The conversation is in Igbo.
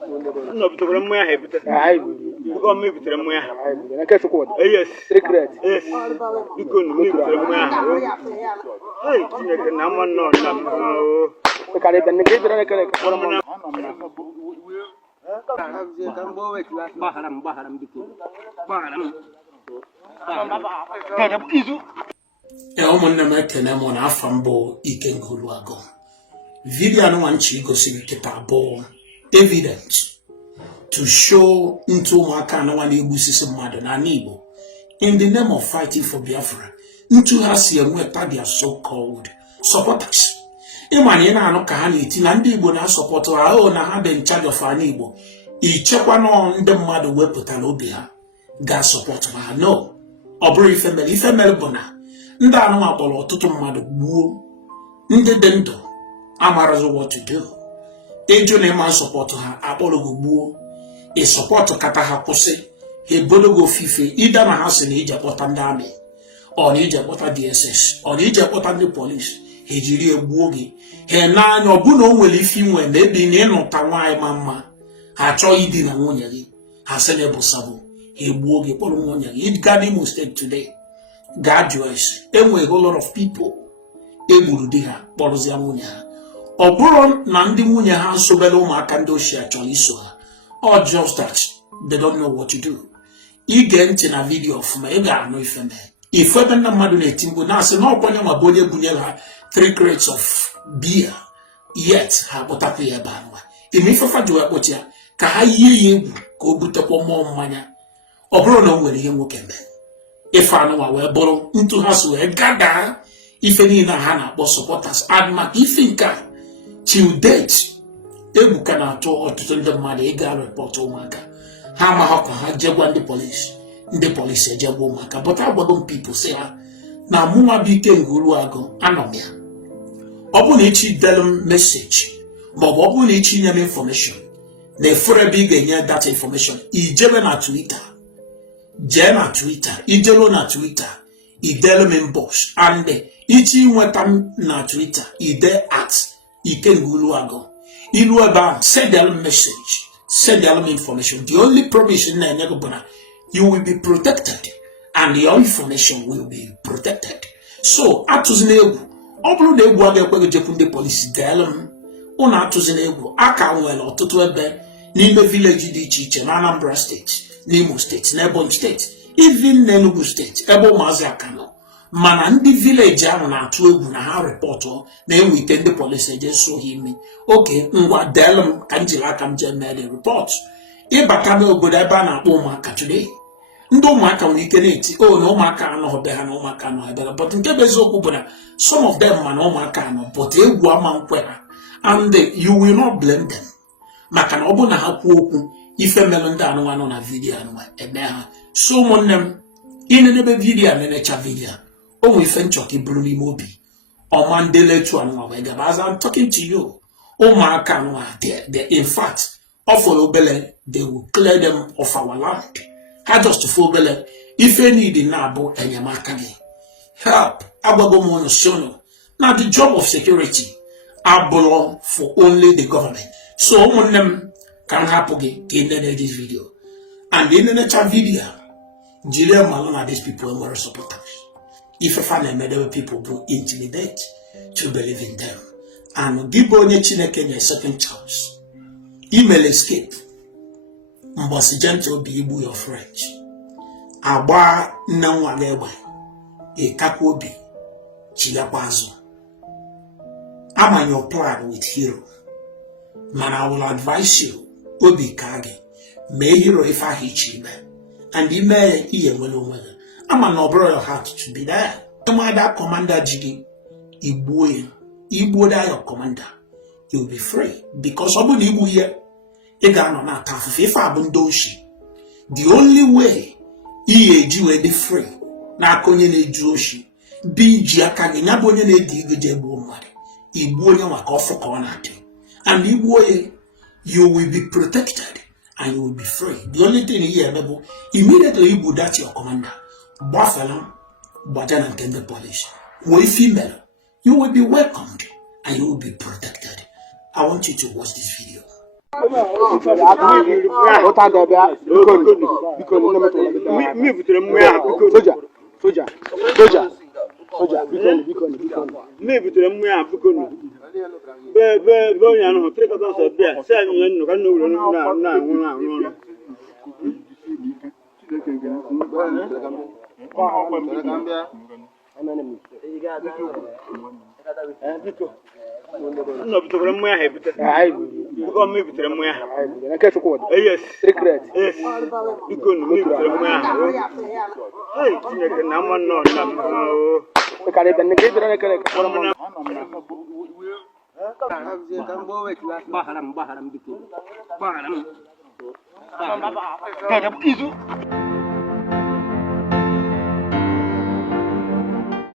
No, but I'm more happy. I will maybe tell me. I catch a quote. Yes, secret. Yes, you couldn't move to the man. Hey, I'm not. The Caribbean negated. I can video no one chigo significable evidence to show into maka na one Igbo system mother na Igbo in the name of fighting for Biafra into has here their so-called supporters. Imani na ano ka ha na-eti na ndị Igbo na support ha na ha dey in charge of an Igbo ichekwa no ndị mmadụ wepụtara obi ha ga support ha no ọ bụrụ ife mere bụ na ndị anụ akpọrọ ọtụtụ mmadụ gbuo ndị dị ndụ amarazi what to do. Ejo na man support ha akpọrọgo gbuo e support kata ha kwụsị he bodogo fife ida na ha si na ije kpọta ndị amị ọ na ije kpọta DSS ọ na ije kpọta ndị police he jiri egbuo gị he n'anya ọ bụ na o nwere ife inwe na ebi na ịnụta nwaanyị ma mma ha chọọ idi na nwunye gị ha sị na bụ sabo he gbuo gị kpọrọ nwunye gị it got Imo State today God joys enwe a whole lot of people egburu di ha kpọrọzie nwunye ha ọ bụrụ na ndị nwunye ha nsobere ụmụaka ndị ochie achọrọ iso ha or just that they don't know what to do. Ige ntị na video ọfụma ị ga-anụ ife mee ife ebe ndị mmadụ na-eti mkpu na-asị na ọkwanye ma bụ onye bunyere ha 3 crates of beer yet ha kpọtapụ ya ebe anwa ime ifefa ji wee kpọchi ya ka ha yie ya egwu ka o butekwa mmụọ mmanya ọ bụrụ na o nwere ihe nwoke mee ife anụwa wee bụrụ ntu ha so wee gada ife niile ha na-akpọ supporters adma ife nke a till date ebuka na-atụ ọtụtụ ndị mmadụ ịga report ụmụaka ha amaghị ka ha jegwa ndị polisi ejegwa ụmụaka but agwago m people say ha na mụnwa bụ ike nguru agụ anọ m ya ọ bụ na echi delu m message maọbụ ọ bụ na echi nye m information na efere ebe ị ga-enye that information ijebe na Twitter jee na Twitter ijelo na Twitter idelu m inbox and ichi nweta m na Twitter ide at Ikengulu ago. Ilu eba send them message, send them information. The only promise in Negobona, you will be protected, and your information will be protected. So atuzine obru de egwu aga ekwe jekunde police delum una atuzine egwu aka nwere ọtụtụ ebe n'ime village dị iche iche na Anambra State, n'Imo State, n'Ebonyi State, even n'Enugu State, ebe ụmụazị aka nọ. Mana ndị village ahụ na-atụ egwu na ha repọtụ na enwete ndị polisi eje so ha imi oke ngwa delụ m ka m jiri aka m jee mee report ịbata n'obodo ebe a na-akpọ ụmụaka today ndị ụmụaka nwere ike na-eti na ụmụaka anọghị ha na ụmụaka anọghị bịara but nke bụ eziokwu bụ na some of them ma na ụmụaka anọ but egwu ama nkwe ha and you will not blame them maka na ọ bụ na ha kwuo okwu ife melụ ndị anụmanụ na vidiyo anụma eme ha so ụmụnne m ịnenebe vidiyo nenecha vidiyo onwe ife nchọka iburu n'ime obi ọma ndele tu anụma wee gaba as I'm talking to you ụmụaka anụma they in fact offer obele they will clear them of our land ha just for obele ife need na-abụ enyemaka gị help agwago m unu sono na the job of security abụrụ for only the government so ụmụnne m ka m hapụ gị ka ị nene this video and ị nenecha video jiri malụ na these people nwere supporters. If a fan and people will intimidate to believe in them. And give onye Chineke a second chance. Email escape. Mbosi gentle be Igbo your French. Agba na nwalegba. Ekakwobi. Chigakwazo. I'm on your plan with Hero. Man, I will advise you. Obi kage. May Hero if I hit you, man. And he may hear well. I'm an your heart to be there. That commander Jigi, Igbo your commander. You'll be free. Because I'm Igbo here. The only way Iye ji we dị free na akonye na-eju oshi bi ji aka gị nya bụ onye na-edi ego je gbuo mmadụ igbu onye maka ọfụ ka ọ na-adị and igbuo ye you will be protected and you will be free. The only thing here bụ immediately you that your commander gbafela gbajana nke ndị police wee female you will be welcomed and you will be protected. I want you to watch this video. No, but I'm my habit. I will maybe tell me. I catch a quote. Yes, secret. Yes, you couldn't leave the hey, I'm not. The Caribbean negated and I can Baharam.